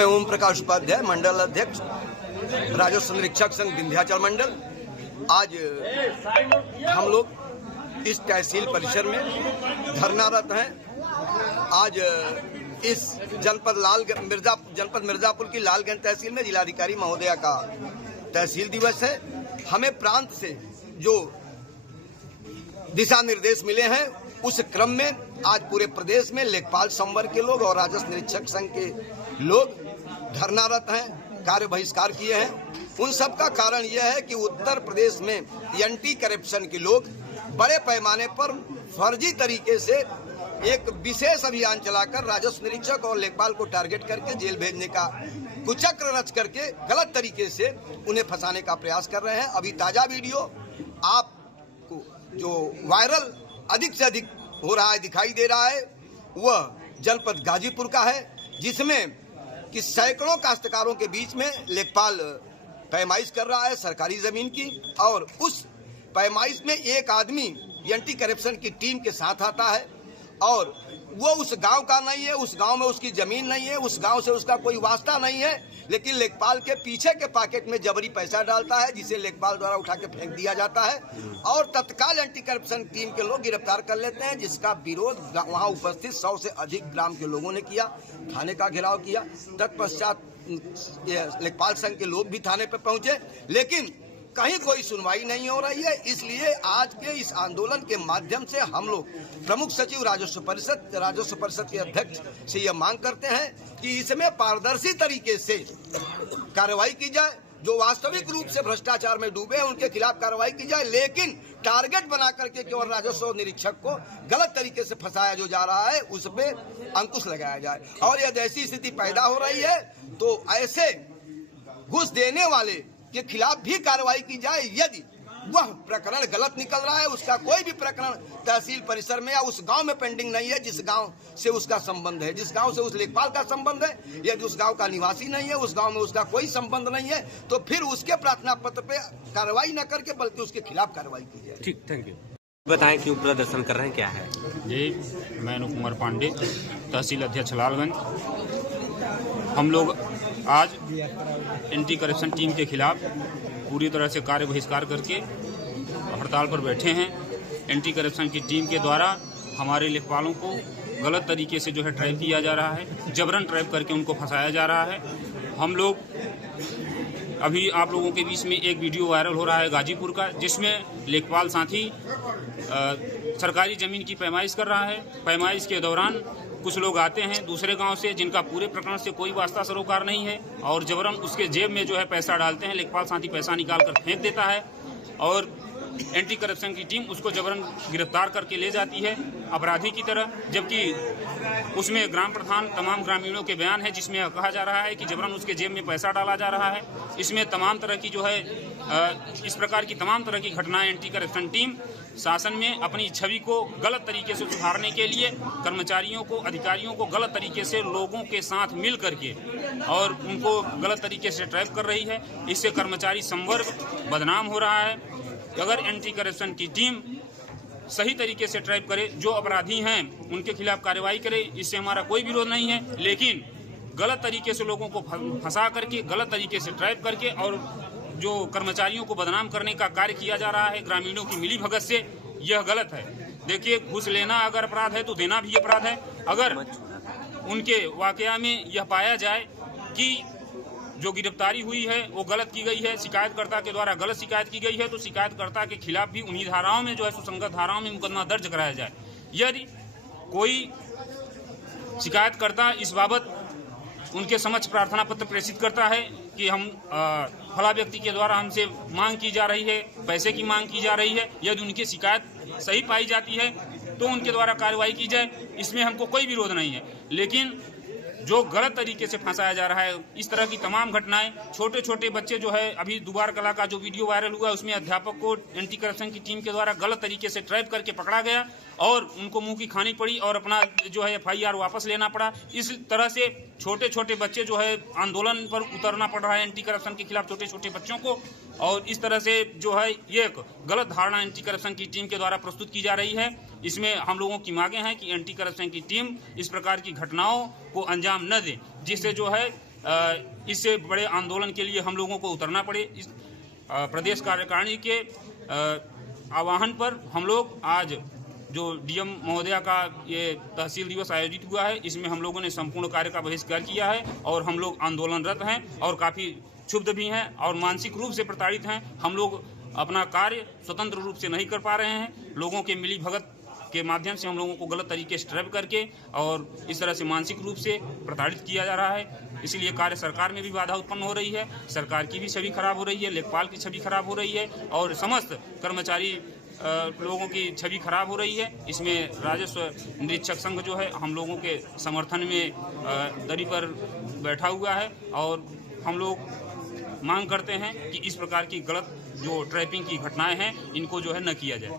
मैं ओम प्रकाश उपाध्याय, मंडल अध्यक्ष, राजस्व निरीक्षक संघ विंध्याचल मंडल। आज हम लोग इस तहसील परिसर में धरनारत हैं। आज इस जनपद मिर्जापुर की लालगंज तहसील में जिलाधिकारी महोदया का तहसील दिवस है। हमें प्रांत से जो दिशा निर्देश मिले हैं, उस क्रम में आज पूरे प्रदेश में लेखपाल संवर्ग के लोग और राजस्व निरीक्षक संघ के लोग धरनारत हैं, कार्य बहिष्कार किए हैं। उन सब का कारण यह है कि उत्तर प्रदेश में एंटी करप्शन के लोग बड़े पैमाने पर फर्जी तरीके से एक विशेष अभियान चलाकर राजस्व निरीक्षक और लेखपाल को टारगेट करके जेल भेजने का कुचक्र रच करके गलत तरीके से उन्हें फंसाने का प्रयास कर रहे हैं। अभी ताजा वीडियो आपको जो वायरल अधिक से अधिक हो रहा है, दिखाई दे रहा है, वह जनपद गाजीपुर का है, जिसमें कि सैकड़ों काश्तकारों के बीच में लेखपाल पैमाइश कर रहा है सरकारी जमीन की, और उस पैमाइश में एक आदमी एंटी करप्शन की टीम के साथ आता है और वो उस गांव का नहीं है, उस गांव में उसकी जमीन नहीं है, उस गांव से उसका कोई वास्ता नहीं है, लेकिन लेखपाल के पीछे के पॉकेट में जबरी पैसा डालता है, जिसे लेखपाल द्वारा उठा के फेंक दिया जाता है और तत्काल एंटी करप्शन टीम के लोग गिरफ्तार कर लेते हैं, जिसका विरोध वहां उपस्थित 100 से अधिक ग्राम के लोगों ने किया, थाने का घेराव किया। तत्पश्चात लेखपाल संघ के लोग भी थाने पर पहुंचे, लेकिन कहीं कोई सुनवाई नहीं हो रही है। इसलिए आज के इस आंदोलन के माध्यम से हम लोग प्रमुख सचिव राजस्व परिषद के अध्यक्ष से यह मांग करते हैं कि इसमें पारदर्शी तरीके से कार्रवाई की जाए। जो वास्तविक रूप से भ्रष्टाचार में डूबे हैं उनके खिलाफ कार्रवाई की जाए, लेकिन टारगेट बना करके केवल राजस्व निरीक्षक को गलत तरीके से फंसाया जो जा रहा है, उस पे अंकुश लगाया जाए। और यदि ऐसी स्थिति पैदा हो रही है तो ऐसे घूस देने वाले के खिलाफ भी कार्रवाई की जाए। यदि वह प्रकरण गलत निकल रहा है, उसका कोई भी प्रकरण तहसील परिसर में या उस गांव में पेंडिंग नहीं है जिस गांव से उसका संबंध है, जिस गांव से उस लेखपाल का संबंध है, यदि उस गांव का निवासी नहीं है, उस गांव में उसका कोई संबंध नहीं है, तो फिर उसके प्रार्थना पत्र पे कार्रवाई न करके बल्कि उसके खिलाफ कार्रवाई की जाए। ठीक, थैंक यू। बताएं क्यों प्रदर्शन कर रहे हैं, क्या है? जी, मैं अनुप कुमार पांडे, तहसील अध्यक्ष लालगंज। हम लोग आज एंटी करप्शन टीम के खिलाफ पूरी तरह से कार्य बहिष्कार करके हड़ताल पर बैठे हैं। एंटी करप्शन की टीम के द्वारा हमारे लेखपालों को गलत तरीके से जो है ट्रैप किया जा रहा है, जबरन ट्रैप करके उनको फंसाया जा रहा है। हम लोग अभी आप लोगों के बीच में एक वीडियो वायरल हो रहा है गाजीपुर का, जिसमें लेखपाल साथी सरकारी ज़मीन की पैमाइश कर रहा है। पैमाइश के दौरान कुछ लोग आते हैं दूसरे गांव से, जिनका पूरे प्रकरण से कोई वास्ता सरोकार नहीं है, और जबरन उसके जेब में जो है पैसा डालते हैं। लेखपाल साथी पैसा निकाल कर फेंक देता है और एंटी करप्शन की टीम उसको जबरन गिरफ्तार करके ले जाती है अपराधी की तरह, जबकि उसमें ग्राम प्रधान तमाम ग्रामीणों के बयान है, जिसमें कहा जा रहा है कि जबरन उसके जेब में पैसा डाला जा रहा है। इसमें तमाम तरह की जो है इस प्रकार की तमाम तरह की घटनाएं एंटी करप्शन टीम शासन में अपनी छवि को गलत तरीके से सुधारने के लिए कर्मचारियों को, अधिकारियों को गलत तरीके से लोगों के साथ मिल करके और उनको गलत तरीके से ट्रैप कर रही है। इससे कर्मचारी संवर्ग बदनाम हो रहा है। अगर एंटी करप्शन की टीम सही तरीके से ट्रैप करे, जो अपराधी हैं उनके खिलाफ कार्रवाई करे, इससे हमारा कोई विरोध नहीं है, लेकिन गलत तरीके से लोगों को फंसा करके, गलत तरीके से ट्रैप करके और जो कर्मचारियों को बदनाम करने का कार्य किया जा रहा है ग्रामीणों की मिलीभगत से, यह गलत है। देखिए, घूस लेना अगर अपराध है तो देना भी अपराध है। अगर उनके वाकया में यह पाया जाए कि जो गिरफ्तारी हुई है वो गलत की गई है, शिकायतकर्ता के द्वारा गलत शिकायत की गई है, तो शिकायतकर्ता के खिलाफ भी उन्हीं धाराओं में जो है सुसंगत धाराओं में मुकदमा दर्ज कराया जाए। यदि कोई शिकायतकर्ता इस बाबत उनके समक्ष प्रार्थना पत्र प्रेषित करता है कि हम फला व्यक्ति के द्वारा हमसे मांग की जा रही है, पैसे की मांग की जा रही है, यदि उनकी शिकायत सही पाई जाती है तो उनके द्वारा कार्रवाई की जाए, इसमें हमको कोई विरोध नहीं है। लेकिन जो गलत तरीके से फंसाया जा रहा है, इस तरह की तमाम घटनाएं, छोटे छोटे बच्चे जो है, अभी दुबार कला का जो वीडियो वायरल हुआ उसमें अध्यापक को एंटी करप्शन की टीम के द्वारा गलत तरीके से ट्रैप करके पकड़ा गया और उनको मुंह की खानी पड़ी और अपना जो है FIR वापस लेना पड़ा। इस तरह से छोटे छोटे बच्चे जो है आंदोलन पर उतरना पड़ रहा है एंटी करप्शन के खिलाफ, छोटे छोटे बच्चों को, और इस तरह से जो है ये एक गलत धारणा एंटी करप्शन की टीम के द्वारा प्रस्तुत की जा रही है। इसमें हम लोगों की मांगे हैं कि एंटी करप्शन की टीम इस प्रकार की घटनाओं को अंजाम न दे, जिससे जो है इससे बड़े आंदोलन के लिए हम लोगों को उतरना पड़े। इस प्रदेश कार्यकारिणी के आह्वान पर हम लोग आज जो डीएम महोदया का ये तहसील दिवस आयोजित हुआ है, इसमें हम लोगों ने संपूर्ण कार्य का बहिष्कार किया है और हम लोग आंदोलनरत हैं और काफ़ी क्षुब्ध भी हैं और मानसिक रूप से प्रताड़ित हैं। हम लोग अपना कार्य स्वतंत्र रूप से नहीं कर पा रहे हैं। लोगों के मिली भगत के माध्यम से हम लोगों को गलत तरीके से ट्रैप करके और इस तरह से मानसिक रूप से प्रताड़ित किया जा रहा है। इसीलिए कार्य सरकार में भी बाधा उत्पन्न हो रही है, सरकार की भी छवि खराब हो रही है, लेखपाल की छवि खराब हो रही है और समस्त कर्मचारी लोगों की छवि खराब हो रही है। इसमें राजस्व निरीक्षक संघ जो है हम लोगों के समर्थन में दरी पर बैठा हुआ है और हम लोग मांग करते हैं कि इस प्रकार की गलत जो ट्रैपिंग की घटनाएं हैं इनको जो है न किया जाए।